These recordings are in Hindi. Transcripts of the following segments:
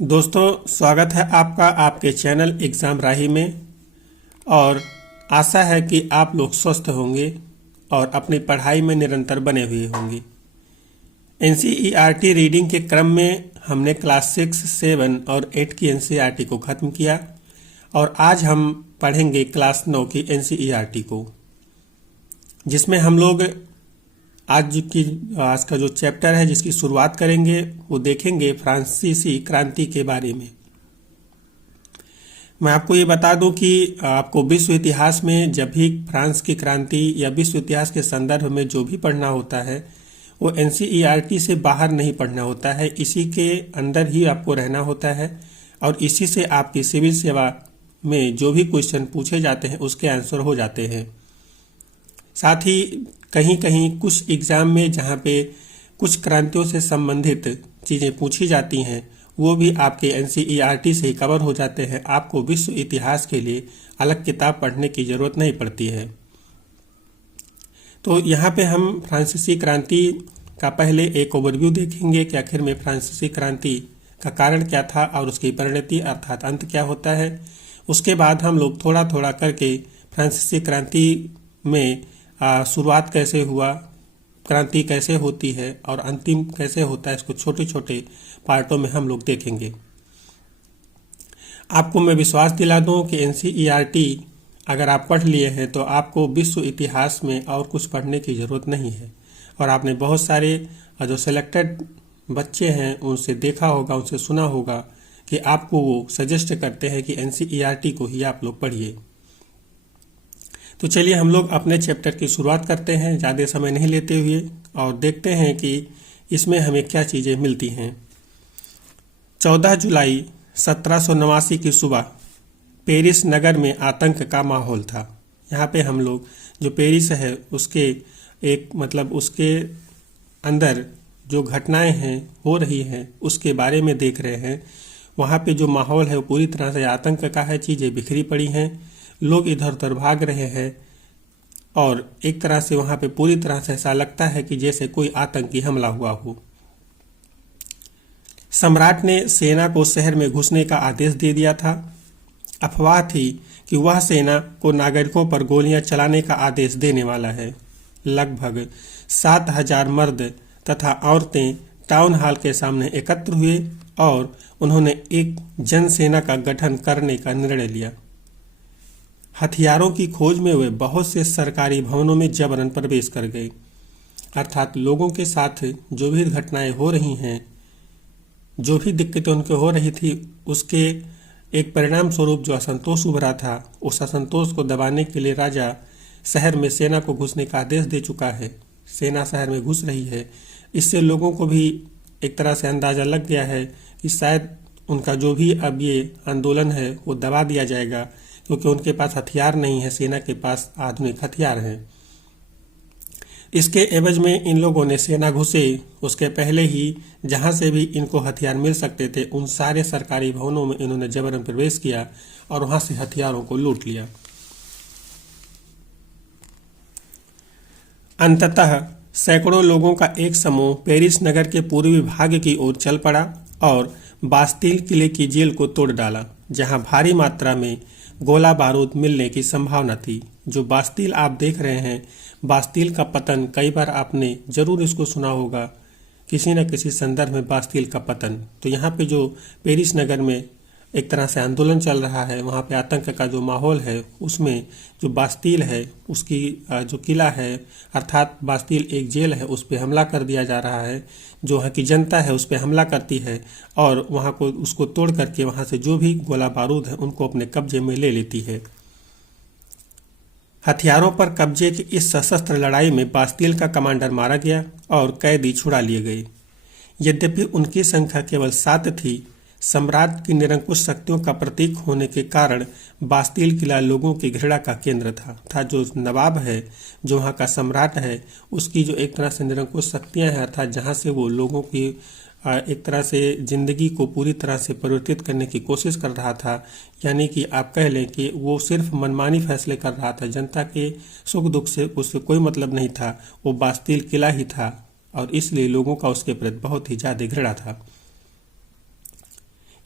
दोस्तों, स्वागत है आपका आपके चैनल एग्ज़ाम राही में। और आशा है कि आप लोग स्वस्थ होंगे और अपनी पढ़ाई में निरंतर बने हुए होंगे। एनसीईआरटी रीडिंग के क्रम में हमने क्लास 6, 7 और 8 की एनसीईआरटी को ख़त्म किया और आज हम पढ़ेंगे क्लास 9 की एनसीईआरटी को, जिसमें हम लोग आज का जो चैप्टर है जिसकी शुरुआत करेंगे वो देखेंगे फ्रांसीसी क्रांति के बारे में। मैं आपको ये बता दूं कि आपको विश्व इतिहास में जब भी फ्रांस की क्रांति या विश्व इतिहास के संदर्भ में जो भी पढ़ना होता है वो एनसीईआरटी से बाहर नहीं पढ़ना होता है, इसी के अंदर ही आपको रहना होता है और इसी से आपकी सिविल सेवा में जो भी क्वेश्चन पूछे जाते हैं उसके आंसर हो जाते हैं। साथ ही कहीं कहीं कुछ एग्ज़ाम में जहाँ पे कुछ क्रांतियों से संबंधित चीज़ें पूछी जाती हैं वो भी आपके एनसीईआरटी से ही कवर हो जाते हैं। आपको विश्व इतिहास के लिए अलग किताब पढ़ने की ज़रूरत नहीं पड़ती है। तो यहाँ पे हम फ्रांसीसी क्रांति का पहले एक ओवरव्यू देखेंगे कि आखिर में फ्रांसीसी क्रांति का कारण क्या था और उसकी परिणति अर्थात अंत क्या होता है। उसके बाद हम लोग थोड़ा थोड़ा करके फ्रांसीसी क्रांति में शुरुआत कैसे हुआ, क्रांति कैसे होती है और अंतिम कैसे होता है, इसको छोटे छोटे पार्टों में हम लोग देखेंगे। आपको मैं विश्वास दिला दूं कि एनसीईआरटी अगर आप पढ़ लिए हैं तो आपको विश्व इतिहास में और कुछ पढ़ने की ज़रूरत नहीं है। और आपने बहुत सारे जो सिलेक्टेड बच्चे हैं उनसे देखा होगा, उनसे सुना होगा कि आपको वो सजेस्ट करते हैं कि एनसीईआरटी को ही आप लोग पढ़िए। तो चलिए हम लोग अपने चैप्टर की शुरुआत करते हैं ज़्यादा समय नहीं लेते हुए और देखते हैं कि इसमें हमें क्या चीज़ें मिलती हैं। 14 जुलाई 1789 की सुबह पेरिस नगर में आतंक का माहौल था। यहाँ पे हम लोग जो पेरिस है उसके उसके अंदर जो घटनाएं हैं हो रही हैं उसके बारे में देख रहे हैं। वहाँ पे जो माहौल है वो पूरी तरह से आतंक का है, चीज़ें बिखरी पड़ी हैं, लोग इधर उधर भाग रहे हैं और एक तरह से वहाँ पे पूरी तरह से ऐसा लगता है कि जैसे कोई आतंकी हमला हुआ हो। सम्राट ने सेना को शहर में घुसने का आदेश दे दिया था। अफवाह थी कि वह सेना को नागरिकों पर गोलियां चलाने का आदेश देने वाला है। लगभग 7,000 मर्द तथा औरतें टाउन हॉल के सामने एकत्र हुए और उन्होंने एक जनसेना का गठन करने का निर्णय लिया। हथियारों की खोज में वे बहुत से सरकारी भवनों में जबरन प्रवेश कर गए, अर्थात लोगों के साथ जो भी घटनाएं हो रही हैं, जो भी दिक्कतें उनको हो रही थी, उसके एक परिणाम स्वरूप जो असंतोष उभरा था, उस असंतोष को दबाने के लिए राजा शहर में सेना को घुसने का आदेश दे चुका है। सेना शहर में घुस रही है। इससे लोगों को भी एक तरह से अंदाज़ा लग गया है कि शायद उनका जो भी अब ये आंदोलन है वो दबा दिया जाएगा, क्योंकि उनके पास हथियार नहीं है, सेना के पास आधुनिक हथियार हैं। इसके एवज में इन लोगों ने सेना घुसे उसके पहले ही जहां से भी इनको हथियार मिल सकते थे उन सारे सरकारी भवनों में इन्होंने जबरन प्रवेश किया और वहां से हथियारों को लूट लिया। अंततः सैकड़ों लोगों का एक समूह पेरिस नगर के पूर्वी भाग की ओर चल पड़ा और बास्तील किले की जेल को तोड़ डाला, जहां भारी मात्रा में गोला बारूद मिलने की संभावना थी। जो बास्तील आप देख रहे हैं, बास्तील का पतन, कई बार आपने जरूर इसको सुना होगा किसी न किसी संदर्भ में, बास्तील का पतन। तो यहाँ पे जो पेरिस नगर में एक तरह से आंदोलन चल रहा है, वहाँ पे आतंक का जो माहौल है, उसमें जो बास्तील है उसकी जो किला है अर्थात बास्तील एक जेल है, उस पर हमला कर दिया जा रहा है। जो है कि जनता है उस पर हमला करती है और वहाँ को उसको तोड़ करके वहाँ से जो भी गोला बारूद है उनको अपने कब्जे में ले लेती है। हथियारों पर कब्जे की इस सशस्त्र लड़ाई में बास्तील का कमांडर मारा गया और कैदी छुड़ा लिए गए। यद्यपि उनकी संख्या केवल 7 थी, सम्राट की निरंकुश शक्तियों का प्रतीक होने के कारण बास्तील किला लोगों की घृणा का केंद्र था। जो नवाब है, जो वहाँ का सम्राट है, उसकी जो एक तरह से निरंकुश शक्तियाँ हैं, अर्थात जहाँ से वो लोगों की एक तरह से जिंदगी को पूरी तरह से परिवर्तित करने की कोशिश कर रहा था। यानी कि आप कह लें कि वो सिर्फ मनमानी फैसले कर रहा था, जनता के सुख दुख से उससे कोई मतलब नहीं था। वो बास्तील किला ही था और इसलिए लोगों का उसके प्रति बहुत ही ज़्यादा घृणा था।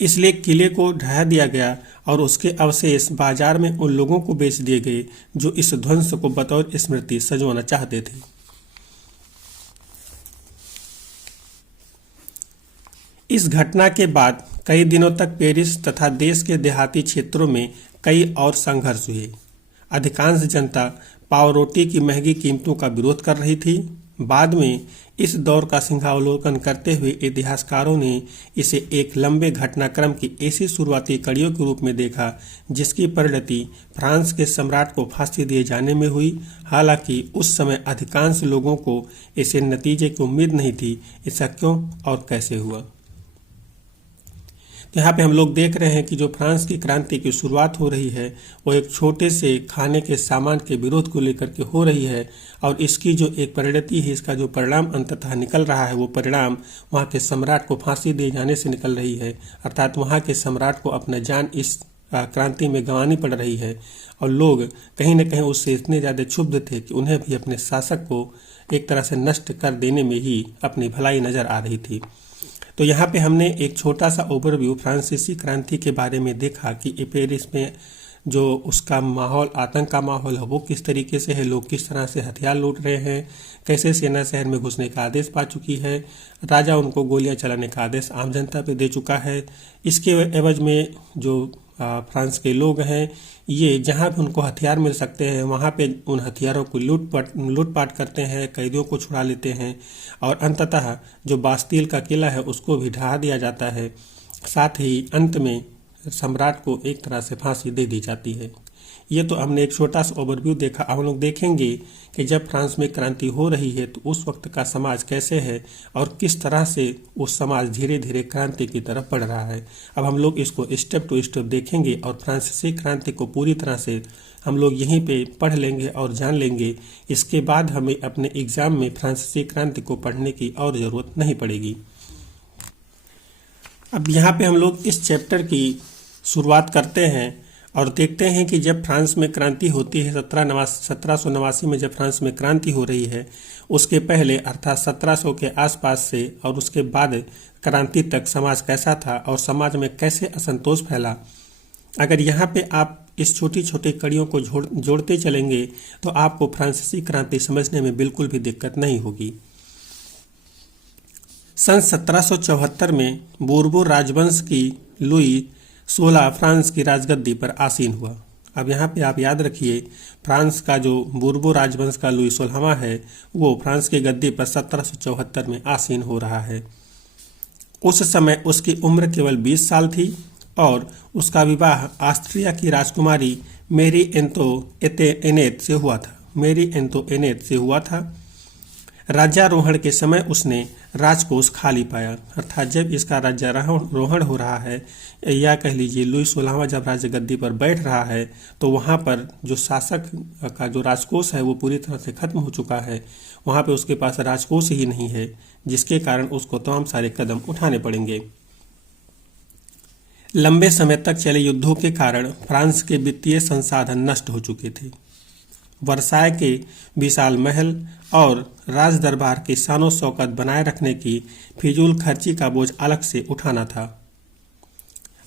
इसलिए किले को ढहा दिया गया और उसके अवशेष बाजार में उन लोगों को बेच दिए गए जो इस ध्वंस को बतौर स्मृति सजवाना चाहते थे। इस घटना के बाद कई दिनों तक पेरिस तथा देश के देहाती क्षेत्रों में कई और संघर्ष हुए। अधिकांश जनता पावरोटी की महंगी कीमतों का विरोध कर रही थी। बाद में इस दौर का सिंहावलोकन करते हुए इतिहासकारों ने इसे एक लंबे घटनाक्रम की ऐसी शुरुआती कड़ियों के रूप में देखा जिसकी परिणति फ्रांस के सम्राट को फांसी दिए जाने में हुई। हालांकि उस समय अधिकांश लोगों को ऐसे नतीजे की उम्मीद नहीं थी। ऐसा क्यों और कैसे हुआ? यहाँ पे हम लोग देख रहे हैं कि जो फ्रांस की क्रांति की शुरुआत हो रही है वो एक छोटे से खाने के सामान के विरोध को लेकर के हो रही है और इसकी जो एक परिणति है, इसका जो परिणाम अंततः निकल रहा है वो परिणाम वहाँ के सम्राट को फांसी दिए जाने से निकल रही है। अर्थात वहाँ के सम्राट को अपना जान इस क्रांति में गंवानी पड़ रही है और लोग कहीं न कहीं उससे इतने ज़्यादा क्षुब्ध थे कि उन्हें भी अपने शासक को एक तरह से नष्ट कर देने में ही अपनी भलाई नजर आ रही थी। तो यहाँ पे हमने एक छोटा सा ओवरव्यू फ्रांसीसी क्रांति के बारे में देखा कि पेरिस में जो उसका माहौल, आतंक का माहौल है वो किस तरीके से है, लोग किस तरह से हथियार लूट रहे हैं, कैसे सेना शहर में घुसने का आदेश पा चुकी है, राजा उनको गोलियां चलाने का आदेश आम जनता पे दे चुका है। इसके एवज में जो फ्रांस के लोग हैं ये जहाँ भी उनको हथियार मिल सकते हैं वहाँ पे उन हथियारों को लूटपाट करते हैं, कैदियों को छुड़ा लेते हैं और अंततः जो बास्तील का किला है उसको भी ढहा दिया जाता है। साथ ही अंत में सम्राट को एक तरह से फांसी दे दी जाती है। ये तो हमने एक छोटा सा ओवरव्यू देखा। अब हम लोग देखेंगे कि जब फ्रांस में क्रांति हो रही है तो उस वक्त का समाज कैसे है और किस तरह से वो समाज धीरे धीरे क्रांति की तरफ बढ़ रहा है। अब हम लोग इसको स्टेप टू स्टेप देखेंगे और फ्रांसीसी क्रांति को पूरी तरह से हम लोग यहीं पे पढ़ लेंगे और जान लेंगे। इसके बाद हमें अपने एग्जाम में फ्रांसीसी क्रांति को पढ़ने की और ज़रूरत नहीं पड़ेगी। अब यहाँ पे हम लोग इस चैप्टर की शुरुआत करते हैं और देखते हैं कि जब फ्रांस में क्रांति होती है 1789 में जब फ्रांस में क्रांति हो रही है उसके पहले अर्थात 1700 के आसपास से और उसके बाद क्रांति तक समाज कैसा था और समाज में कैसे असंतोष फैला। अगर यहाँ पे आप इस छोटी छोटी कड़ियों को जोड़ते चलेंगे तो आपको फ्रांसीसी क्रांति समझने में बिल्कुल भी दिक्कत नहीं होगी। सन 1774 में बोर्बो राजवंश की लुई 16 फ्रांस की राजगद्दी पर आसीन हुआ। अब यहाँ पे आप याद रखिए फ्रांस का जो बोर्बो राजवंश का लुई 16वां है वो फ्रांस की गद्दी पर 1774 में आसीन हो रहा है। उस समय उसकी उम्र केवल 20 साल थी और उसका विवाह ऑस्ट्रिया की राजकुमारी मेरी एंतोइनेट से हुआ था। राज्यारोहण के समय उसने राजकोष खाली पाया। अर्थात जब इसका राज्यारोहण हो रहा है या कह लीजिए लुई 16वां जब राजगद्दी पर बैठ रहा है तो वहाँ पर जो शासक का जो राजकोष है वो पूरी तरह से खत्म हो चुका है। वहाँ पे उसके पास राजकोष ही नहीं है जिसके कारण उसको तमाम सारे कदम उठाने पड़ेंगे। लंबे समय तक चले युद्धों के कारण फ्रांस के वित्तीय संसाधन नष्ट हो चुके थे। वर्साय के विशाल महल और राज दरबार की शानो शौकत बनाए रखने की फिजूल खर्ची का बोझ अलग से उठाना था।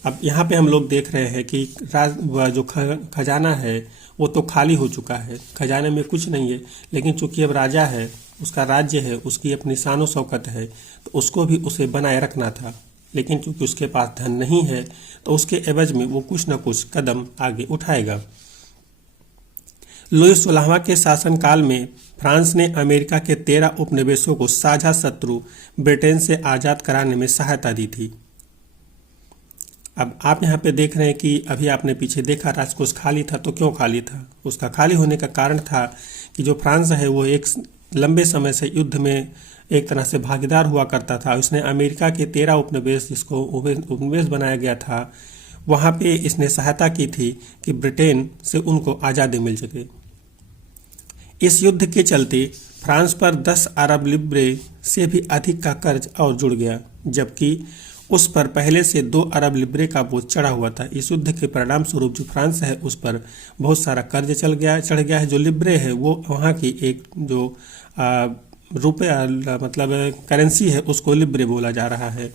अब यहाँ पे हम लोग देख रहे हैं कि जो खजाना है वो तो खाली हो चुका है, खजाने में कुछ नहीं है, लेकिन चूंकि अब राजा है, उसका राज्य है, उसकी अपनी शानो शौकत है तो उसको भी उसे बनाए रखना था। लेकिन चूंकि उसके पास धन नहीं है तो उसके एवज में वो कुछ न कुछ कदम आगे उठाएगा। लुई 16वां के शासनकाल में फ्रांस ने अमेरिका के 13 उपनिवेशों को साझा शत्रु ब्रिटेन से आज़ाद कराने में सहायता दी थी। अब आप यहाँ पे देख रहे हैं कि अभी आपने पीछे देखा राजकोष खाली था, तो क्यों खाली था? उसका खाली होने का कारण था कि जो फ्रांस है वो एक लंबे समय से युद्ध में एक तरह से भागीदार हुआ करता था। उसने अमेरिका के 13 उपनिवेश जिसको उपनिवेश बनाया गया था वहाँ पे इसने सहायता की थी कि ब्रिटेन से उनको आज़ादी मिल सके। इस युद्ध के चलते फ्रांस पर 10 अरब लिब्रे से भी अधिक का कर्ज और जुड़ गया, जबकि उस पर पहले से 2 अरब लिब्रे का बोझ चढ़ा हुआ था। इस युद्ध के परिणाम स्वरूप जो फ्रांस है उस पर बहुत सारा कर्ज चढ़ गया है। जो लिब्रे है वो वहाँ की एक जो रुपया मतलब करेंसी है उसको लिब्रे बोला जा रहा है।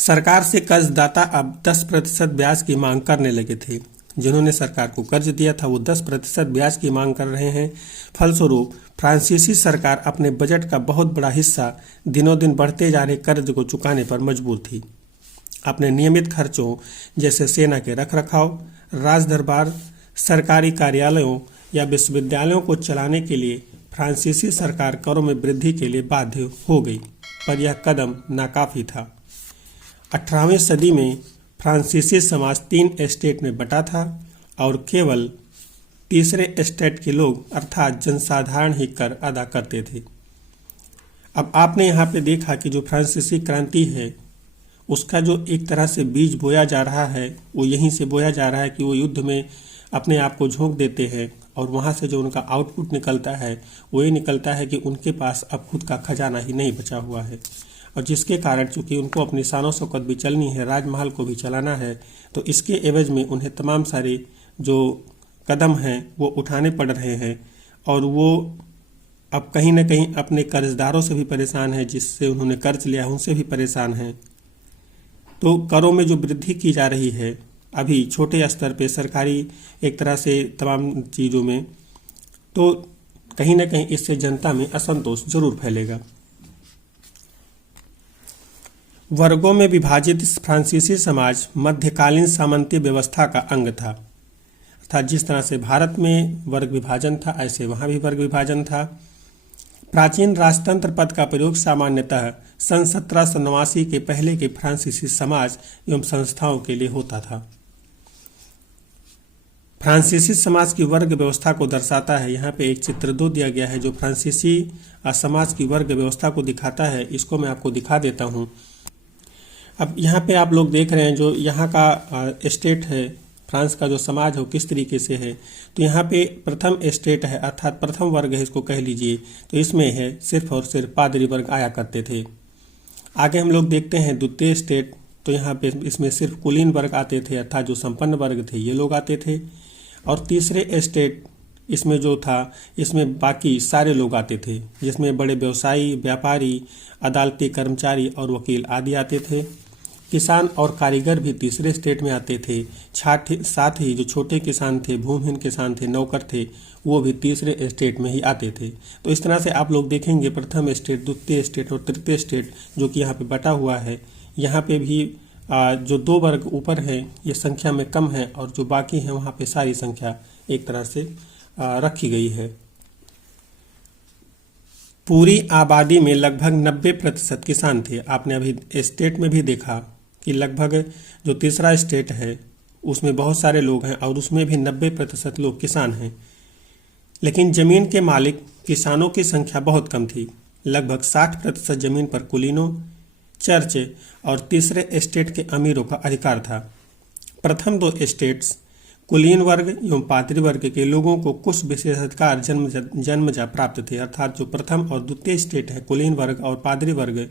सरकार से कर्जदाता अब 10% ब्याज की मांग करने लगे थे। जिन्होंने सरकार को कर्ज दिया था वो 10% ब्याज की मांग कर रहे हैं। फलस्वरूप फ्रांसीसी सरकार अपने बजट का बहुत बड़ा हिस्सा दिनों दिन बढ़ते जा रहे कर्ज को चुकाने पर मजबूर थी। अपने नियमित खर्चों जैसे सेना के रखरखाव, राज दरबार, सरकारी कार्यालयों या विश्वविद्यालयों को चलाने के लिए फ्रांसीसी सरकार करों में वृद्धि के लिए बाध्य हो गई, पर यह कदम नाकाफी था। 18वीं सदी में फ्रांसीसी समाज 3 एस्टेट में बटा था और केवल तीसरे एस्टेट के लोग अर्थात जनसाधारण ही कर अदा करते थे। अब आपने यहाँ पे देखा कि जो फ्रांसीसी क्रांति है उसका जो एक तरह से बीज बोया जा रहा है वो यहीं से बोया जा रहा है कि वो युद्ध में अपने आप को झोंक देते हैं और वहाँ से जो उनका आउटपुट निकलता है वो ये निकलता है कि उनके पास अब खुद का खजाना ही नहीं बचा हुआ है, और जिसके कारण चूंकि उनको अपनी शानो शौकत भी चलनी है, राजमहल को भी चलाना है, तो इसके एवज में उन्हें तमाम सारे जो कदम हैं वो उठाने पड़ रहे हैं और वो अब कहीं ना कहीं अपने कर्जदारों से भी परेशान है, जिससे उन्होंने कर्ज लिया है उनसे भी परेशान हैं। तो करों में जो वृद्धि की जा रही है अभी छोटे स्तर पे सरकारी एक तरह से तमाम चीज़ों में, तो कहीं ना कहीं इससे जनता में असंतोष जरूर फैलेगा। वर्गों में विभाजित फ्रांसीसी समाज मध्यकालीन सामंतीय व्यवस्था का अंग था, अर्थात जिस तरह से भारत में वर्ग विभाजन था ऐसे वहाँ भी वर्ग विभाजन था। प्राचीन राजतंत्र पद का प्रयोग सामान्यतः सन 1789 के पहले के फ्रांसीसी समाज एवं संस्थाओं के लिए होता था। फ्रांसीसी समाज की वर्ग व्यवस्था को दर्शाता है। यहाँ पे एक चित्र 2 दिया गया है जो फ्रांसीसी समाज की वर्ग व्यवस्था को दिखाता है। इसको मैं आपको दिखा देता हूँ। अब यहाँ पे आप लोग देख रहे हैं जो यहाँ का स्टेट है, फ्रांस का जो समाज है वो किस तरीके से है। तो यहाँ पे प्रथम स्टेट है अर्थात प्रथम वर्ग है, इसको कह लीजिए, तो इसमें है सिर्फ और सिर्फ पादरी वर्ग आया करते थे। आगे हम लोग देखते हैं द्वितीय स्टेट, तो यहाँ पे इसमें सिर्फ कुलीन वर्ग आते थे अर्थात जो संपन्न वर्ग थे ये लोग आते थे। और तीसरे स्टेट इसमें जो था इसमें बाकी सारे लोग आते थे, जिसमें बड़े व्यवसायी, व्यापारी, अदालती कर्मचारी और वकील आदि आते थे। किसान और कारीगर भी तीसरे स्टेट में आते थे। साथ ही जो छोटे किसान थे, भूमिहीन किसान थे, नौकर थे, वो भी तीसरे स्टेट में ही आते थे। तो इस तरह से आप लोग देखेंगे प्रथम स्टेट, द्वितीय स्टेट और तृतीय स्टेट जो कि यहाँ पे बटा हुआ है, यहाँ पे भी जो 2 वर्ग ऊपर है ये संख्या में कम है और जो बाकी है वहाँ पे सारी संख्या एक तरह से रखी गई है। पूरी आबादी में लगभग 90% किसान थे। आपने अभी स्टेट में भी देखा कि लगभग जो तीसरा स्टेट है उसमें बहुत सारे लोग हैं और उसमें भी 90% लोग किसान हैं। लेकिन जमीन के मालिक किसानों की संख्या बहुत कम थी। लगभग 60% जमीन पर कुलीनों, चर्च और तीसरे स्टेट के अमीरों का अधिकार था। प्रथम 2 स्टेट्स कुलीन वर्ग एवं पादरी वर्ग के लोगों को कुछ विशेषाधिकार जन्मजात प्राप्त थे, अर्थात जो प्रथम और द्वितीय स्टेट है कुलीन वर्ग और पादरी वर्ग,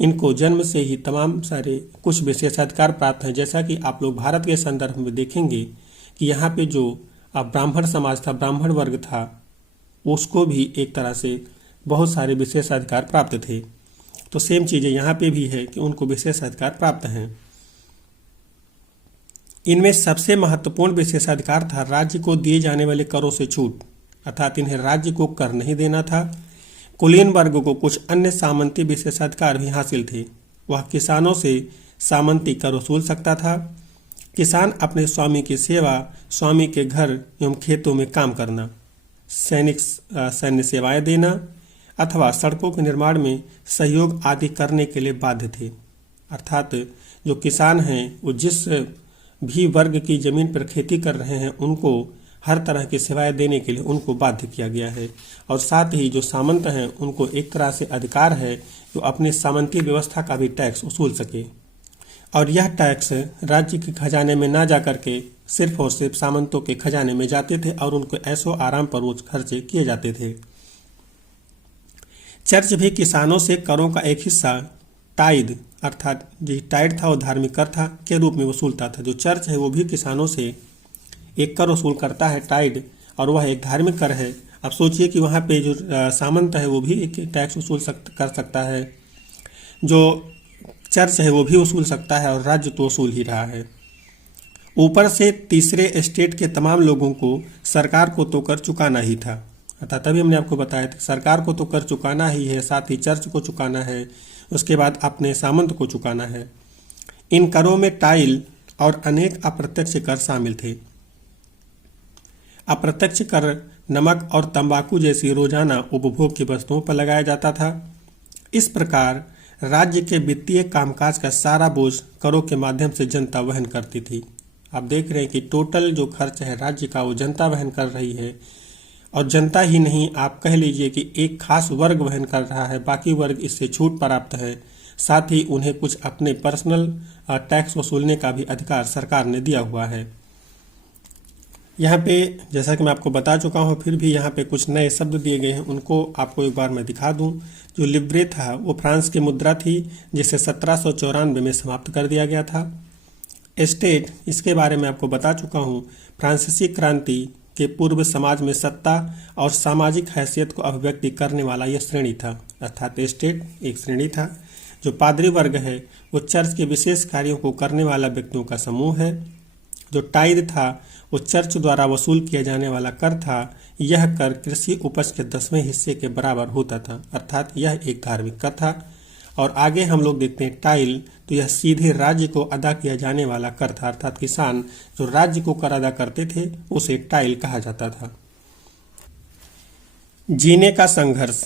इनको जन्म से ही तमाम सारे कुछ विशेषाधिकार प्राप्त हैं। जैसा कि आप लोग भारत के संदर्भ में देखेंगे कि यहाँ पे जो ब्राह्मण समाज था, ब्राह्मण वर्ग था, उसको भी एक तरह से बहुत सारे विशेषाधिकार प्राप्त थे। तो सेम चीज़ें यहाँ पे भी है कि उनको विशेषाधिकार प्राप्त हैं। इनमें सबसे महत्वपूर्ण विशेषाधिकार था राज्य को दिए जाने वाले करों से छूट, अर्थात इन्हें राज्य को कर नहीं देना था। कुलीन वर्ग को कुछ अन्य सामंती विशेषाधिकार भी हासिल थे। वह किसानों से सामंती कर वसूल सकता था। किसान अपने स्वामी की सेवा, स्वामी के घर एवं खेतों में काम करना, सैन्य सेवाएं देना अथवा सड़कों के निर्माण में सहयोग आदि करने के लिए बाध्य थे। अर्थात जो किसान हैं वो जिस भी वर्ग की जमीन पर खेती कर रहे हैं उनको हर तरह की सेवाएं देने के लिए उनको बाध्य किया गया है। और साथ ही जो सामंत हैं उनको एक तरह से अधिकार है जो अपनी सामंती व्यवस्था का भी टैक्स वसूल सके, और यह टैक्स राज्य के खजाने में ना जा करके सिर्फ और सिर्फ सामंतों के खजाने में जाते थे और उनको ऐशो आराम पर वो खर्चे किए जाते थे। चर्च भी किसानों से करों का एक हिस्सा टाइड, अर्थात जो टाइड था वो धार्मिक कर था के रूप में वसूलता था। जो चर्च है वो भी किसानों से एक कर वसूल करता है टाइड, और वह एक धार्मिक कर है। अब सोचिए कि वहाँ पे जो सामंत है वो भी एक टैक्स वसूल कर सकता है। जो चर्च है वो भी वसूल सकता है और राज्य तो वसूल ही रहा है। ऊपर से तीसरे स्टेट के तमाम लोगों को सरकार को तो कर चुकाना ही था, अर्थात तभी हमने आपको बताया था सरकार को तो कर चुकाना ही है, साथ ही चर्च को चुकाना है, उसके बाद अपने सामंत को चुकाना है। इन करों में टाइल और अनेक अप्रत्यक्ष कर शामिल थे। अप्रत्यक्ष कर नमक और तंबाकू जैसी रोजाना उपभोग की वस्तुओं पर लगाया जाता था। इस प्रकार राज्य के वित्तीय कामकाज का सारा बोझ करों के माध्यम से जनता वहन करती थी। आप देख रहे हैं कि टोटल जो खर्च है राज्य का वो जनता वहन कर रही है, और जनता ही नहीं, आप कह लीजिए कि एक खास वर्ग वहन कर रहा है, बाकी वर्ग इससे छूट प्राप्त है। साथ ही उन्हें कुछ अपने पर्सनल टैक्स वसूलने का भी अधिकार सरकार ने दिया हुआ है। यहाँ पे जैसा कि मैं आपको बता चुका हूँ, फिर भी यहाँ पे कुछ नए शब्द दिए गए हैं, उनको आपको एक बार मैं दिखा दूँ। जो लिब्रे था वो फ्रांस की मुद्रा थी जिसे 1794 में समाप्त कर दिया गया था। एस्टेट, इसके बारे में आपको बता चुका हूँ, फ्रांसीसी क्रांति के पूर्व समाज में सत्ता और सामाजिक हैसियत को अभिव्यक्ति करने वाला यह श्रेणी था, अर्थात एस्टेट एक श्रेणी था। जो पादरी वर्ग है वो चर्च के विशेष कार्यों को करने वाला व्यक्तियों का समूह है। जो टाइद था वो चर्च द्वारा वसूल किया जाने वाला कर था। यह कर कृषि उपज के 10वें हिस्से के बराबर होता था, अर्थात यह एक धार्मिक कर था। और आगे हम लोग देखते हैं टाइल, तो यह सीधे राज्य को अदा किया जाने वाला कर था, अर्थात किसान जो राज्य को कर अदा करते थे उसे टाइल कहा जाता था। जीने का संघर्ष।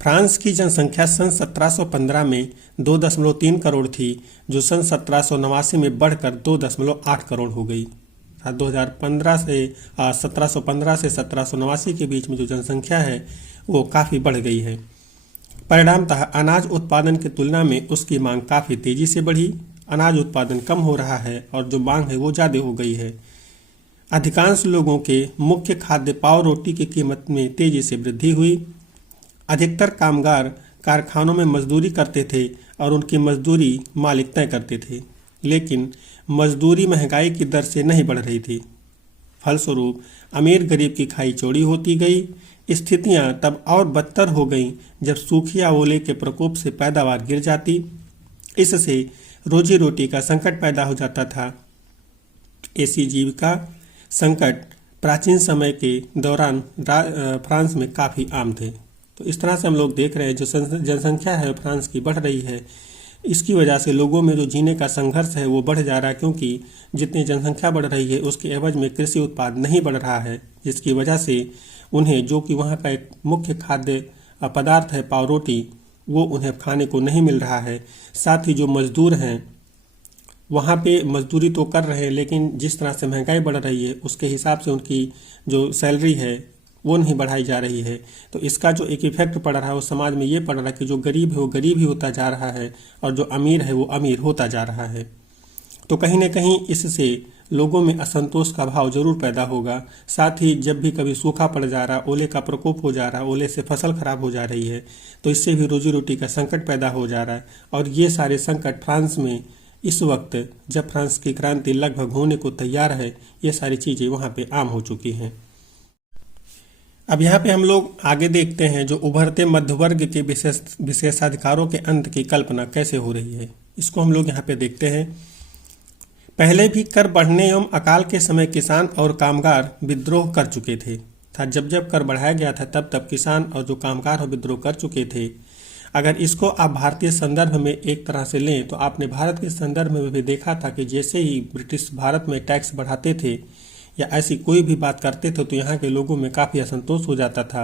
फ्रांस की जनसंख्या सन 1715 में 2.3 करोड़ थी, जो सन 1789 में बढ़कर 2.8 करोड़ हो गई। 2015 से 1715 से 1789 के बीच में जो जनसंख्या है वो काफ़ी बढ़ गई है। परिणामतः अनाज उत्पादन की तुलना में उसकी मांग काफ़ी तेजी से बढ़ी। अनाज उत्पादन कम हो रहा है और जो मांग है वो ज़्यादा हो गई है। अधिकांश लोगों के मुख्य खाद्य पाव रोटी की कीमत में तेजी से वृद्धि हुई। अधिकतर कामगार कारखानों में मजदूरी करते थे और उनकी मजदूरी मालिक तय करते थे, लेकिन मजदूरी महंगाई की दर से नहीं बढ़ रही थी। फलस्वरूप अमीर गरीब की खाई चौड़ी होती गई। स्थितियां तब और बदतर हो गईं जब सूखिया ओले के प्रकोप से पैदावार गिर जाती। इससे रोजी रोटी का संकट पैदा हो जाता था। ऐसी जीविका संकट प्राचीन समय के दौरान फ्रांस में काफ़ी आम थे। तो इस तरह से हम लोग देख रहे हैं जो जनसंख्या है फ्रांस की बढ़ रही है, इसकी वजह से लोगों में जो जीने का संघर्ष है वो बढ़ जा रहा है, क्योंकि जितनी जनसंख्या बढ़ रही है उसके एवज में कृषि उत्पाद नहीं बढ़ रहा है, जिसकी वजह से उन्हें जो कि वहाँ का एक मुख्य खाद्य पदार्थ है पाव रोटी, वो उन्हें खाने को नहीं मिल रहा है। साथ ही जो मजदूर हैं वहाँ पे मजदूरी तो कर रहे हैं, लेकिन जिस तरह से महंगाई बढ़ रही है उसके हिसाब से उनकी जो सैलरी है वो नहीं बढ़ाई जा रही है। तो इसका जो एक इफेक्ट पड़ रहा है वो समाज में ये पड़ रहा है कि जो गरीब है वो गरीब ही होता जा रहा है और जो अमीर है वो अमीर होता जा रहा है। तो कहीं ना कहीं इससे लोगों में असंतोष का भाव जरूर पैदा होगा। साथ ही जब भी कभी सूखा पड़ जा रहा, ओले का प्रकोप हो जा रहा, ओले से फसल खराब हो जा रही है, तो इससे भी रोजी रोटी का संकट पैदा हो जा रहा है। और ये सारे संकट फ्रांस में इस वक्त जब फ्रांस की क्रांति लगभग होने को तैयार है, ये सारी चीज़ें वहाँ पे आम हो चुकी हैं। अब यहाँ पे हम लोग आगे देखते हैं जो उभरते मध्य वर्ग के विशेषाधिकारों के अंत की कल्पना कैसे हो रही है, इसको हम लोग यहाँ पे देखते हैं। पहले भी कर बढ़ने एवं अकाल के समय किसान और कामगार विद्रोह कर चुके थे। जब जब कर बढ़ाया गया था तब तब किसान और जो कामगार विद्रोह कर चुके थे। अगर इसको आप भारतीय संदर्भ में एक तरह से लें तो आपने भारत के संदर्भ में भी देखा था कि जैसे ही ब्रिटिश भारत में टैक्स बढ़ाते थे या ऐसी कोई भी बात करते थे तो यहाँ के लोगों में काफ़ी असंतोष हो जाता था।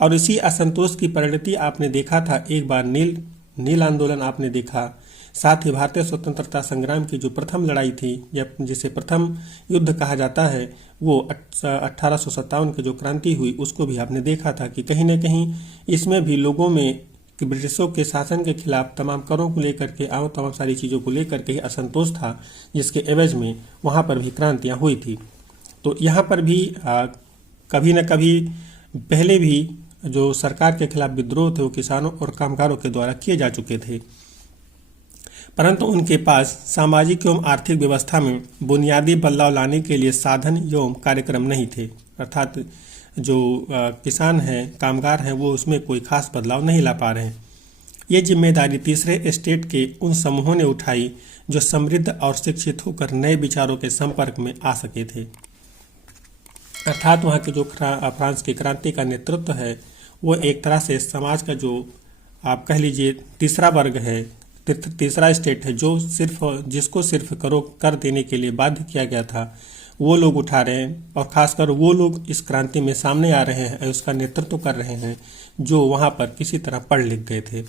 और इसी असंतोष की परिणति आपने देखा था, एक बार नील आंदोलन आपने देखा। साथ ही भारतीय स्वतंत्रता संग्राम की जो प्रथम लड़ाई थी या जिसे प्रथम युद्ध कहा जाता है, वो 1857 की जो क्रांति हुई उसको भी आपने देखा था कि कहीं न कहीं इसमें भी लोगों में कि ब्रिटिशों के शासन के खिलाफ तमाम करों को लेकर के तमाम सारी चीज़ों को लेकर के ही असंतोष था, जिसके एवज में वहाँ पर भी क्रांतियाँ हुई थी। तो यहाँ पर भी कभी न कभी पहले भी जो सरकार के खिलाफ विद्रोह थे वो किसानों और कामगारों के द्वारा किए जा चुके थे, परंतु उनके पास सामाजिक एवं आर्थिक व्यवस्था में बुनियादी बदलाव लाने के लिए साधन एवं कार्यक्रम नहीं थे। अर्थात जो किसान हैं, कामगार हैं, वो उसमें कोई खास बदलाव नहीं ला पा रहे हैं। ये जिम्मेदारी तीसरे स्टेट के उन समूहों ने उठाई जो समृद्ध और शिक्षित होकर नए विचारों के संपर्क में आ सके थे। अर्थात वहाँ के जो फ्रांस की क्रांति का नेतृत्व है वो एक तरह से समाज का जो आप कह लीजिए तीसरा वर्ग है, तीसरा स्टेट है, जो जिसको सिर्फ कर देने के लिए बाध्य किया गया था, वो लोग उठा रहे हैं और खासकर वो लोग इस क्रांति में सामने आ रहे हैं, उसका नेतृत्व कर रहे हैं जो वहाँ पर किसी तरह पढ़ लिख गए थे।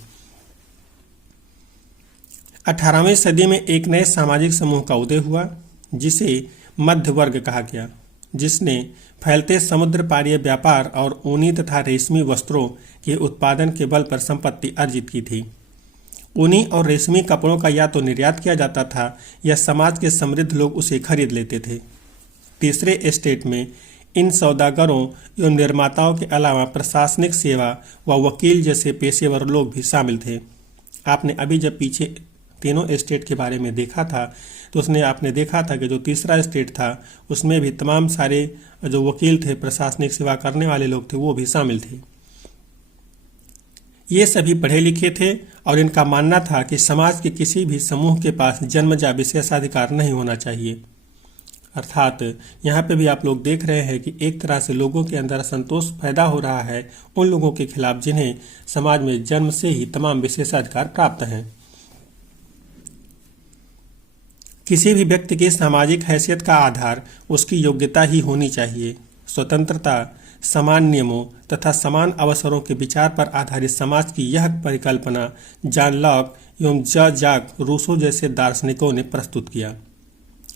18वीं सदी में एक नए सामाजिक समूह का उदय हुआ जिसे मध्य वर्ग कहा गया, जिसने फैलते समुद्र पारीय व्यापार और ऊनी तथा रेशमी वस्त्रों के उत्पादन के बल पर संपत्ति अर्जित की थी। ऊनी और रेशमी कपड़ों का या तो निर्यात किया जाता था या समाज के समृद्ध लोग उसे खरीद लेते थे। तीसरे स्टेट में इन सौदागरों एवं निर्माताओं के अलावा प्रशासनिक सेवा व वकील जैसे पेशेवर लोग भी शामिल थे। आपने अभी जब पीछे तीनों स्टेट के बारे में देखा था तो उसने आपने देखा था कि जो तीसरा स्टेट था उसमें भी तमाम सारे जो वकील थे, प्रशासनिक सेवा करने वाले लोग थे, वो भी शामिल थे। ये सभी पढ़े लिखे थे और इनका मानना था कि समाज के किसी भी समूह के पास जन्मजा विशेषाधिकार नहीं होना चाहिए। अर्थात यहाँ पे भी आप लोग देख रहे हैं कि एक तरह से लोगों के अंदर असंतोष पैदा हो रहा है उन लोगों के खिलाफ जिन्हें समाज में जन्म से ही तमाम विशेषाधिकार प्राप्त हैं। किसी भी व्यक्ति की सामाजिक हैसियत का आधार उसकी योग्यता ही होनी चाहिए। स्वतंत्रता, समान नियमों तथा समान अवसरों के विचार पर आधारित समाज की यह परिकल्पना जॉन लॉक एवं जाक रूसो जैसे दार्शनिकों ने प्रस्तुत किया।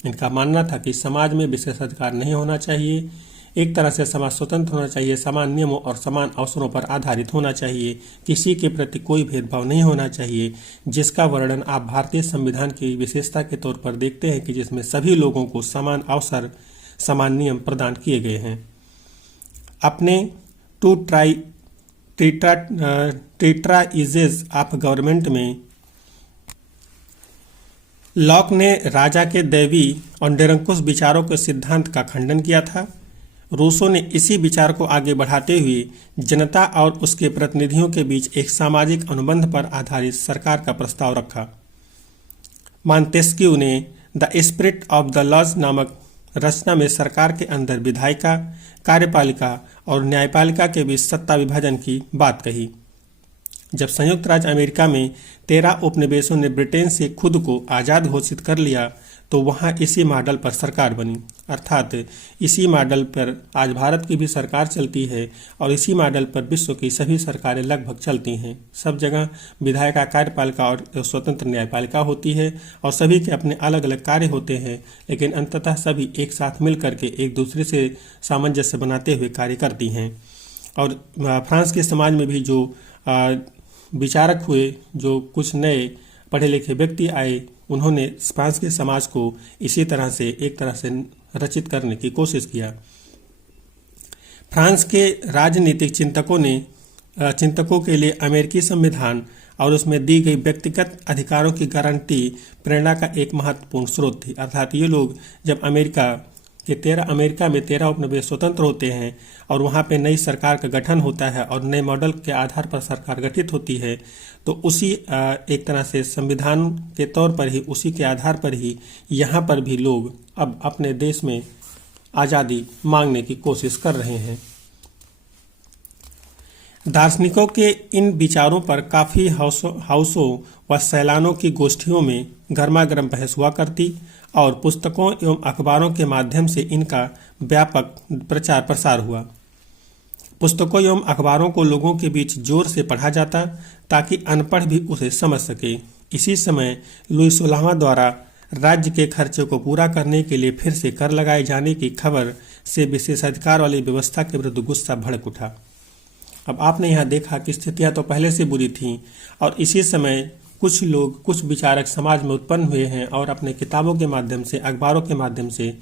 इनका मानना था कि समाज में विशेषाधिकार नहीं होना चाहिए, एक तरह से समाज स्वतंत्र होना चाहिए, समान नियमों और समान अवसरों पर आधारित होना चाहिए, किसी के प्रति कोई भेदभाव नहीं होना चाहिए, जिसका वर्णन आप भारतीय संविधान की विशेषता के तौर पर देखते हैं कि जिसमें सभी लोगों को समान अवसर, समान नियम प्रदान किए गए हैं। अपने टू ट्रेट्राइजेज ऑफ गवर्नमेंट में लॉक ने राजा के दैवी और निरंकुश विचारों के सिद्धांत का खंडन किया था। रूसो ने इसी विचार को आगे बढ़ाते हुए जनता और उसके प्रतिनिधियों के बीच एक सामाजिक अनुबंध पर आधारित सरकार का प्रस्ताव रखा। मॉन्टेस्क्यू ने the spirit of the laws नामक रचना में सरकार के अंदर विधायिका, कार्यपालिका और न्यायपालिका के बीच सत्ता विभाजन की बात कही। जब संयुक्त राज्य अमेरिका में 13 उपनिवेशों ने ब्रिटेन से खुद को आज़ाद घोषित कर लिया तो वहाँ इसी मॉडल पर सरकार बनी। अर्थात इसी मॉडल पर आज भारत की भी सरकार चलती है और इसी मॉडल पर विश्व की सभी सरकारें लगभग चलती हैं। सब जगह विधायिका, कार्यपालिका और स्वतंत्र न्यायपालिका होती है और सभी के अपने अलग अलग कार्य होते हैं, लेकिन अंततः सभी एक साथ मिल करके एक दूसरे से सामंजस्य बनाते हुए कार्य करती हैं। और फ्रांस के समाज में भी जो विचारक हुए, जो कुछ नए पढ़े लिखे व्यक्ति आए, उन्होंने फ्रांस के समाज को इसी तरह से एक तरह से रचित करने की कोशिश किया। फ्रांस के राजनीतिक चिंतकों के लिए अमेरिकी संविधान और उसमें दी गई व्यक्तिगत अधिकारों की गारंटी प्रेरणा का एक महत्वपूर्ण स्रोत थी। अर्थात ये लोग जब अमेरिका में 13 उपनिवेश स्वतंत्र होते हैं और वहाँ पे नई सरकार का गठन होता है और नए मॉडल के आधार पर सरकार गठित होती है, तो उसी एक तरह से संविधान के तौर पर ही, उसी के आधार पर ही यहाँ पर भी लोग अब अपने देश में आज़ादी मांगने की कोशिश कर रहे हैं। दार्शनिकों के इन विचारों पर काफ़ी हाउसों व सैलानों की गोष्ठियों में गर्मागर्म बहस हुआ करती और पुस्तकों एवं अखबारों के माध्यम से इनका व्यापक प्रचार प्रसार हुआ। पुस्तकों एवं अखबारों को लोगों के बीच जोर से पढ़ा जाता ताकि अनपढ़ भी उसे समझ सके। इसी समय लुई 16वां द्वारा राज्य के खर्चे को पूरा करने के लिए फिर से कर लगाए जाने की खबर से विशेषाधिकार वाली व्यवस्था के विरुद्ध गुस्सा भड़क उठा। अब आपने यहाँ देखा कि स्थितियाँ तो पहले से बुरी थीं और इसी समय कुछ विचारक समाज में उत्पन्न हुए हैं और अपने किताबों के माध्यम से, अखबारों के माध्यम से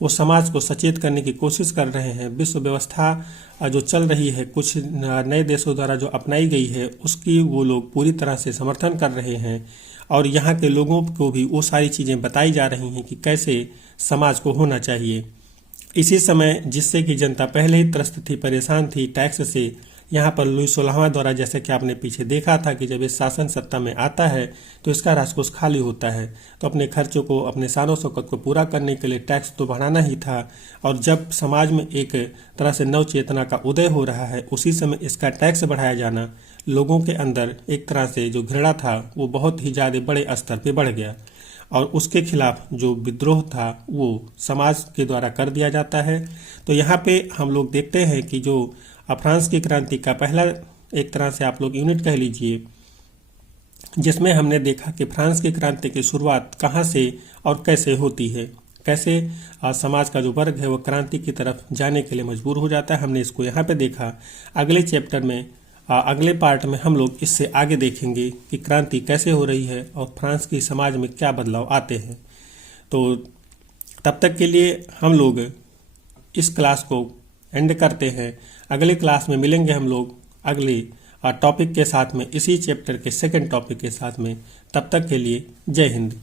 वो समाज को सचेत करने की कोशिश कर रहे हैं। विश्व व्यवस्था जो चल रही है, कुछ नए देशों द्वारा जो अपनाई गई है, उसकी वो लोग पूरी तरह से समर्थन कर रहे हैं और यहाँ के लोगों को भी वो सारी चीज़ें बताई जा रही हैं कि कैसे समाज को होना चाहिए। इसी समय जिससे कि जनता पहले ही त्रस्त थी, परेशान थी, टैक्स से यहाँ पर लुई 16वां द्वारा जैसे कि आपने पीछे देखा था कि जब ये शासन सत्ता में आता है तो इसका राजकोष खाली होता है, तो अपने खर्चों को, अपने शान शौकत को पूरा करने के लिए टैक्स तो बढ़ाना ही था। और जब समाज में एक तरह से नव चेतना का उदय हो रहा है, उसी समय इसका टैक्स बढ़ाया जाना लोगों के अंदर एक तरह से जो घृणा था वो बहुत ही ज़्यादा बड़े स्तर पे बढ़ गया, और उसके खिलाफ जो विद्रोह था वो समाज के द्वारा कर दिया जाता है। तो यहाँ पे हम लोग देखते हैं कि जो फ्रांस की क्रांति का पहला एक तरह से आप लोग यूनिट कह लीजिए, जिसमें हमने देखा कि फ्रांस की क्रांति की शुरुआत कहाँ से और कैसे होती है, कैसे समाज का जो वर्ग है वो क्रांति की तरफ जाने के लिए मजबूर हो जाता है। हमने इसको यहाँ पे देखा। अगले चैप्टर में, अगले पार्ट में हम लोग इससे आगे देखेंगे कि क्रांति कैसे हो रही है और फ्रांस की समाज में क्या बदलाव आते हैं। तो तब तक के लिए हम लोग इस क्लास को एंड करते हैं। अगले क्लास में मिलेंगे हम लोग अगले टॉपिक के साथ में, इसी चैप्टर के सेकंड टॉपिक के साथ में। तब तक के लिए जय हिंद।